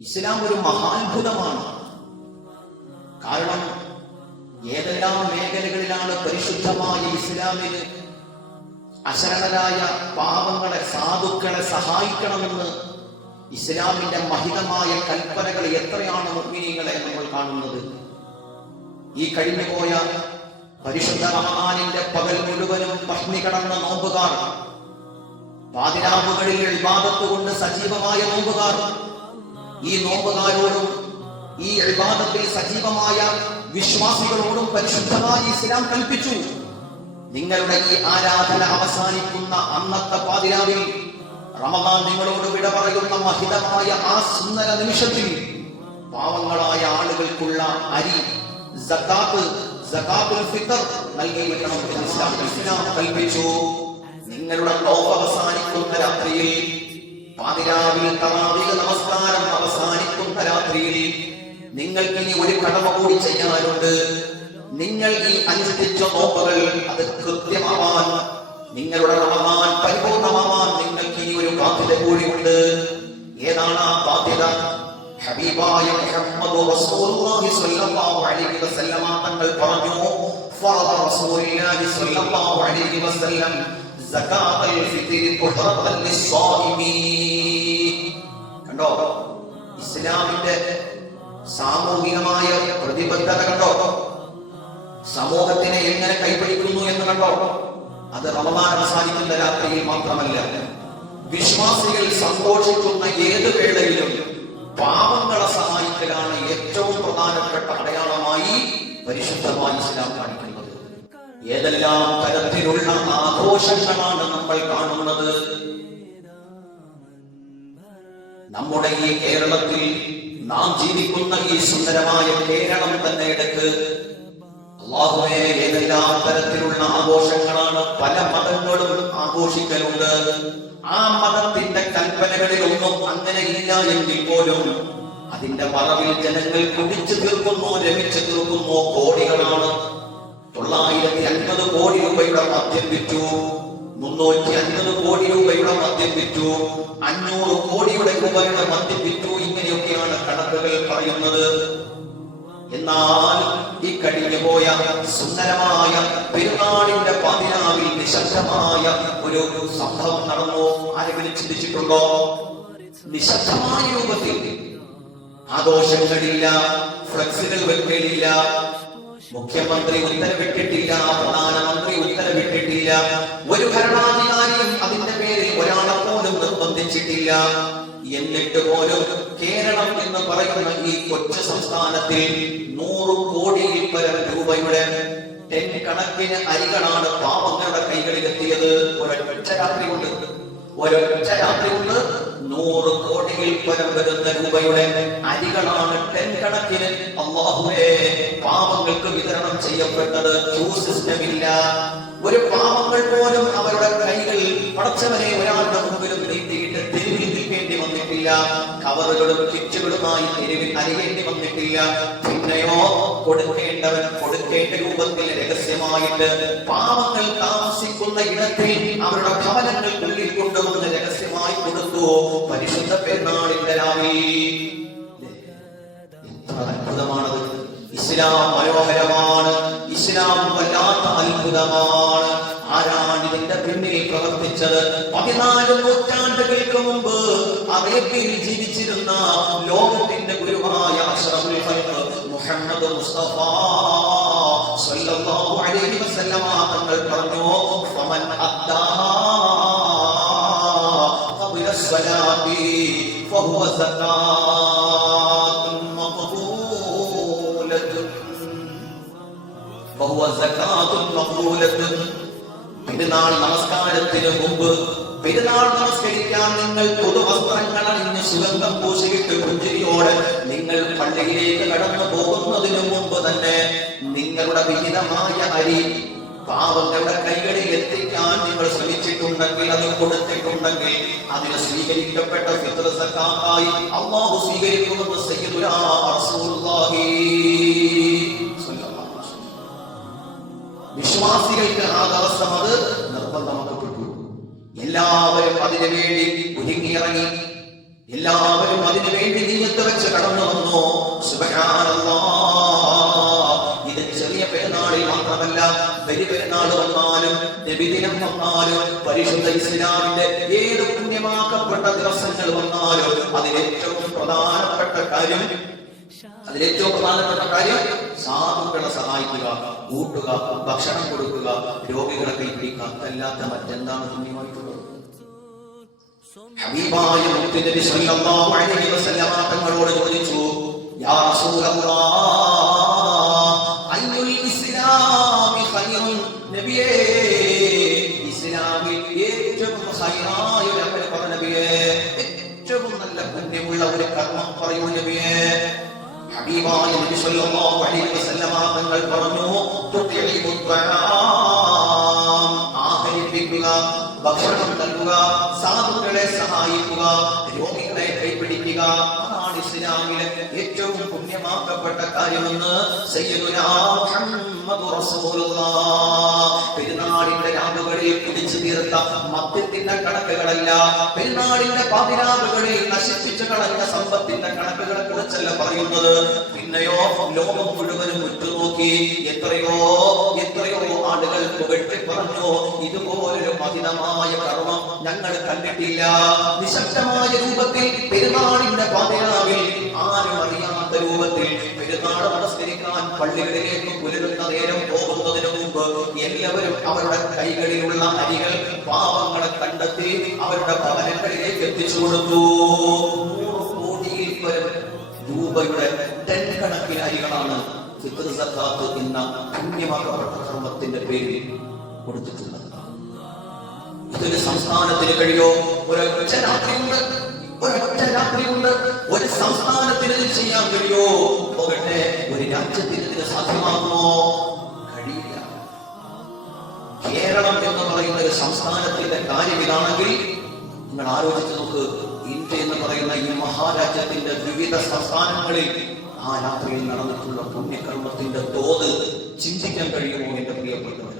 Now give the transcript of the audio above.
ഇസ്ലാം ഒരു മഹാത്ഭുതമാണ്. കാരണം ഏതെല്ലാം മേഖലകളിലാണ് പരിശുദ്ധമായ ഇസ്ലാമിന് അശരണരായ പാവങ്ങളെ, സാധുക്കളെ സഹായിക്കണമെന്ന് ഇസ്ലാമിന്റെ മഹിതമായ കൽപ്പനകൾ എത്രയാണ് മുഅ്മിനീങ്ങളെ നമ്മൾ കാണുന്നത്. ഈ കഴിഞ്ഞുപോയ പരിശുദ്ധ റമദാനിന്റെ പകൽ മുഴുവനും പട്ടിണി കിടന്ന നോമ്പുകാർ, പാതിരാവുകളിൽ ഇബാദത്ത് കൊണ്ട് സജീവമായ നോമ്പുകാർ, ഈ നോമ്പുകാരോടും ഈ ഇബാദത്തിൽ സജീവമായ വിശ്വാസികളോടും പരിശുദ്ധമായ ഇസ്ലാം കൽപ്പിച്ചു, നിങ്ങളുടെ ഈ ആരാധന അവസാനിക്കുന്ന അന്നത്തെ പാതിരാവിൽ റമദാൻ നിങ്ങളോട് വിട പറയുന്ന മഹിതമായ ആ സുന്ദര നിമിഷത്തിൽ പാവങ്ങളായ ആളുകൾക്കുള്ള അരി, സകാത്തുൽ ഫിത്ർ നൽകി വെക്കണം എന്ന് ഇസ്ലാം കൽപ്പിച്ചു. നിങ്ങളുടെ നോമ്പ് അവസാനിക്കുന്ന രാത്രിയിൽ, പാതിരാവിൽ തറാവീഹ് നമസ്കാരം അവസാനിക്കുന്ന രാത്രിയിൽ നിങ്ങൾക്ക് ഇനി ഒരു കടമ കൂടി ചെയ്യാനുണ്ട്. നിങ്ങൾ ഈ അനുഷ്ഠിച്ച നോമ്പുകൾ അത് കൃത്യമാവാൻ, നിങ്ങളുടെ റമദാൻ പരിപൂർണമാവാൻ നിങ്ങൾക്ക് ഇനി ഒരു ബാധ്യത കൂടിയുണ്ട്. ഏതാണ് ആ ബാധ്യത? ഹബീബായ മുഹമ്മദ് റസൂലുള്ളാഹി സ്വല്ലല്ലാഹു അലൈഹി വസല്ലമ തങ്ങൾ പറഞ്ഞു, ഫറദ റസൂലുള്ളാഹി സ്വല്ലല്ലാഹു അലൈഹി വസല്ലം സകാത്തുൽ ഫിത്രി തുഹറത്തൻ ലിസ്സായിമീൻ. കണ്ടോ ഇസ്ലാമിന്റെ സാമൂഹികമായ പ്രതിബദ്ധത കണ്ടോ, സമൂഹത്തിനെ എങ്ങനെ കൈപിടിക്കുന്നു എന്ന് കണ്ടോ. അത് റമദാൻ അവസാനിക്കുന്ന രാത്രിയിൽ മാത്രമല്ല, വിശ്വാസികൾ സന്തോഷിക്കുന്ന ഏത് വേളയിലും പാവങ്ങളെ സഹായിക്കലാണ് ഏറ്റവും പ്രധാനപ്പെട്ട അടയാളമായി പരിശുദ്ധമായ ഇസ്ലാം കാണിക്കുന്നത്. ഏതെല്ലാം തരത്തിലുള്ള ആഘോഷങ്ങളാണ് നമ്മൾ കാണുന്നത്. നമ്മുടെ ഈ കേരളത്തിൽ നാം ജീവിക്കുന്ന ഈ സുന്ദരമായ കേരളം തന്നെ എടുക്ക്. അല്ലാഹുവേ, ഏതെല്ലാം തരത്തിലുള്ള ആഘോഷങ്ങളാണ് പല മതങ്ങളും ആഘോഷിക്കലുണ്ട്. ആ മതത്തിന്റെ കൽപ്പനകളിലൊന്നും അങ്ങനെ ഇല്ല എങ്കിൽ പോലും അതിന്റെ മറവിൽ ജനങ്ങൾ കുടിച്ചു തീർക്കുന്നു, രമിച്ചു തീർക്കുന്നു. കോടികളാണ്. 950 കോടി രൂപയുടെ മദ്യം വിറ്റു, 350 കോടി രൂപയുടെ മദ്യം വിറ്റു, 500 കോടിയുടെ രൂപയുടെ മദ്യം വിറ്റു. ഇങ്ങനെയൊക്കെയാണ് കണക്കുകൾ പറയുന്നത്. എന്നാൽ ഈ കഴിഞ്ഞു പോയ സുന്ദരമായ പെരുന്നാളിന്റെ പതിനാവിൽ നിശബ്ദമായ ഒരു സംഭവം നടന്നു. ആരെങ്കിലും ചിന്തിച്ചിട്ടുണ്ടോ? നിശബ്ദമായ രൂപത്തിൽ ആഘോഷങ്ങളില്ല, ഫ്ലക്സുകൾ വെക്കലില്ല, മുഖ്യമന്ത്രി ഉത്തരവിട്ടിട്ടില്ല, പ്രധാനമന്ത്രി ഉത്തരവിട്ടിട്ടില്ല, ഒരു ഭരണാധികാരിയും അതിന്റെ പേരിൽ ഒരാളെ പോലും നിർബന്ധിച്ചിട്ടില്ല. എന്നിട്ട് പോലും കേരളം എന്ന് പറയുന്ന ഈ കൊച്ചു സംസ്ഥാനത്തിൽ 100 കോടിയിൽ പരം രൂപയുടെ ടെൻ കണക്കിന് അരികളാണ് പാവങ്ങളുടെ കൈകളിൽ എത്തിയത്. ഒരൊറ്റ രാത്രി കൊണ്ട് 100 കോടിയിൽ പരം വരുന്ന രൂപയുടെ അരികളാണ് ടെൻ കണക്കിന് അല്ലാഹുവേ പാവങ്ങൾക്ക് വിതരണം ചെയ്യപ്പെട്ടത്. ക്യൂ സിസ്റ്റം ഇല്ല. ഒരു പാവങ്ങൾ പോലും അവരുടെ കൈകൾ പടച്ചവനെ ഒരാളുടെ മുമ്പിലും നീട്ടിയിട്ട് തെരുവിൽ നിൽക്കേണ്ടി വന്നിട്ടില്ല. കവറുകളും കിറ്റുകളുമായി തെരുവിൽ അരിയേണ്ടി വന്നിട്ടില്ല. പിന്നെയോ കൊടുക്കേണ്ടവൻ കൊടുക്കേണ്ട രൂപത്തിൽ രഹസ്യമായിട്ട് പാവങ്ങൾ താമസിക്കുന്ന ഇടത്തിൽ അവരുടെ ഭവനങ്ങൾക്കുള്ളിൽ കൊണ്ടുവന്ന് രഹസ്യമായി കൊടുത്തു. പരിശുദ്ധ പെരുന്നാളിന്റെ രാവിൽ എത്ര അത്ഭുതമാണത്! ഇസ്ലാം മനോഹരമാണ്. ഇസ്ലാം വല്ലാത്ത അത്ഭുതമാണ്. ആരാണ് ഇതിന്റെ പിന്നിൽ പ്രവർത്തിച്ചത്? 14 നൂറ്റാണ്ടുകൾക്ക് മുമ്പ് അറേബ്യയിൽ ജീവിച്ചിരുന്ന ലോകത്തിന്റെ ഗുരുവായ അഷ്റഫുൽ ഖൽഖ് മുഹമ്മദ് മുസ്തഫ സ്വല്ലല്ലാഹു അലൈഹി വസല്ലമ തങ്ങൾ പറഞ്ഞു, ഫമൻ അദ്ദാഹാ ഖബല സ്വലാത്തി ഫഹുവ സകാത്തുൻ മഖബൂലത്തുൻ ഫഹുവ സകാത്തുൻ മഖബൂലത്തുൻ. പെരുന്നാൾ നമസ്കാരത്തിന് മുമ്പ്, പെരുന്നാൾ നമസ്കരിക്കാൻ നിങ്ങൾ പുതുവസ്ത്രങ്ങൾ അണിഞ്ഞ് സുഗന്ധം പൂശിയിട്ട് പുഞ്ചിരിയോടെ നിങ്ങൾ പള്ളിയിലേക്ക് കടന്നു പോകുന്നതിനു മുമ്പ് തന്നെ നിങ്ങളുടെ വിഹിതമായ അരി പാവങ്ങളുടെ കൈകളിൽ എത്തിക്കാൻ നിങ്ങൾ ശ്രമിച്ചിട്ടുണ്ടെങ്കിൽ, അത് കൊടുത്തിട്ടുണ്ടെങ്കിൽ, അതിന് സ്വീകരിക്കപ്പെട്ട ഫിത്ർ സക്കാത്തായി അല്ലാഹു സ്വീകരിക്കുമെന്ന് സയ്യിദുനാ റസൂലുള്ളാഹി. വിശ്വാസികൾക്ക് ആ ദിവസം അത് നിർബന്ധമാക്കപ്പെട്ടു. എല്ലാവരും അതിനു വേണ്ടി ഒരുങ്ങിയിറങ്ങി. എല്ലാവരും അതിനു വേണ്ടി നീയത്ത് വെച്ച് കടന്നു വന്നു. സുബ്ഹാനല്ലാഹ്. ഇത് ചെറിയ പെരുന്നാളിൽ മാത്രമല്ല, വലിയ പെരുന്നാൾ വന്നാലും നബിദിനം വന്നാലും പരിശുദ്ധ ഇസ്ലാമിന്റെ ഏത് പുണ്യമാക്കപ്പെട്ട ദിവസങ്ങൾ വന്നാലും അതിലേറ്റവും പ്രധാനപ്പെട്ട കാര്യം സാധുക്കളെ സഹായിക്കുക, കൂട്ടുക, ഭക്ഷണം കൊടുക്കുക, രോഗികളെ കൈപിടിക്കുക. അതല്ലാത്ത മറ്റെന്താണ് പുണ്യമായിട്ടുള്ളത്? ഹബീബായ മുത്ത് നബി സല്ലല്ലാഹു അലൈഹി വസല്ലമ തങ്ങളോട് ചോദിച്ചു, യാ റസൂലല്ലാഹ് അയ്യുൽ ഇസ്ലാമി ഖൈറുൻ, നബിയേ ഇസ്ലാമിൽ ഏറ്റവും ഖൈറായ ഒരു അമൽ പറ നബിയേ, ഏറ്റവും നല്ല പുണ്യമുള്ള ഒരു കർമ്മം പറയൂ നബിയേ. ഹബീബായ നബി സല്ലല്ലാഹു അലൈഹി വസല്ലമ തങ്ങൾ പറഞ്ഞു, തുതിഇബുത് തആം, ആഹരിപ്പിക്കുക, ഭക്ഷണം നൽകുക, സാധുക്കളെ സഹായിക്കുക, രോഗികളെ കൈപിടിക്കുക. അതാണ് ഇസ്ലാമിലെ ഏറ്റവും പുണ്യമാക്കപ്പെട്ട കാര്യമെന്ന് സയ്യിദുനാ മുഹമ്മദ് റസൂലുള്ളാഹ്. പെരുന്നാളിന്റെ രാവുകളിൽ കുടിച്ചു തീർത്ത മദ്യത്തിന്റെ കണക്കുകളല്ല, പെരുന്നാളിന്റെ പതിരാവുകളിൽ നശിപ്പിച്ചു കളഞ്ഞ സമ്പത്തിന്റെ കണക്കുകളെ കുറിച്ചല്ല പറയുന്നത്. പിന്നെയോ ലോകം മുഴുവനും ഉറ്റുനോക്കി എത്രയോ ആളുകൾ പുകഴ്ത്തി പറഞ്ഞു, ഇതുപോലൊരു മഹിതമായ കർമ്മം ഞങ്ങൾ കണ്ടിട്ടില്ല. നിശബ്ദമായ രൂപത്തിൽ പെരുന്നാളിന്റെ പതിരാവിൽ ആരും അറിയാത്ത രൂപത്തിൽ പെരുന്നാൾ നമസ്കരിക്കാൻ പള്ളികളിലേക്ക് പുലരുന്ന നേരം പോകുന്നതിന് മുമ്പ് എല്ലാവരും അവരുടെ കൈകളിലുള്ള അരികൾ പാവങ്ങളെ കണ്ടെത്തി അവരുടെ ഭവനങ്ങളിലേക്ക് എത്തിച്ചു കൊടുത്തു. 100 കോടിയിൽ പരം രൂപയുടെ ടൺ കണക്കിന് അരികളാണ് ഫിത്ർ സക്കാത്ത് എന്ന പുണ്യമാക്കപ്പെട്ട കർമ്മത്തിന്റെ പേരിൽ കൊടുത്തിട്ടുള്ളത്. ഇതൊരു സംസ്ഥാനത്തിന് കഴിയോ? ഒരൊറ്റ രാത്രിയുണ്ട് ഒരു സംസ്ഥാനത്തിന് ചെയ്യാൻ കഴിയോ? പോകട്ടെ, ഒരു രാജ്യത്തിന് ഇതിന് സാധ്യമാകുമോ? കഴിയില്ല. കേരളം എന്ന് പറയുന്ന ഒരു സംസ്ഥാനത്തിന്റെ കാര്യം ഇതാണെങ്കിൽ നിങ്ങൾ ആലോചിച്ച് നോക്ക്. ഇന്ത്യ എന്ന് പറയുന്ന ഈ മഹാരാജ്യത്തിന്റെ വിവിധ സംസ്ഥാനങ്ങളിൽ ആ രാത്രിയിൽ നടന്നിട്ടുള്ള പുണ്യകർമ്മത്തിന്റെ തോത് ചിന്തിക്കാൻ കഴിയുമോ എന്റെ പ്രിയപ്പെട്ടവർ?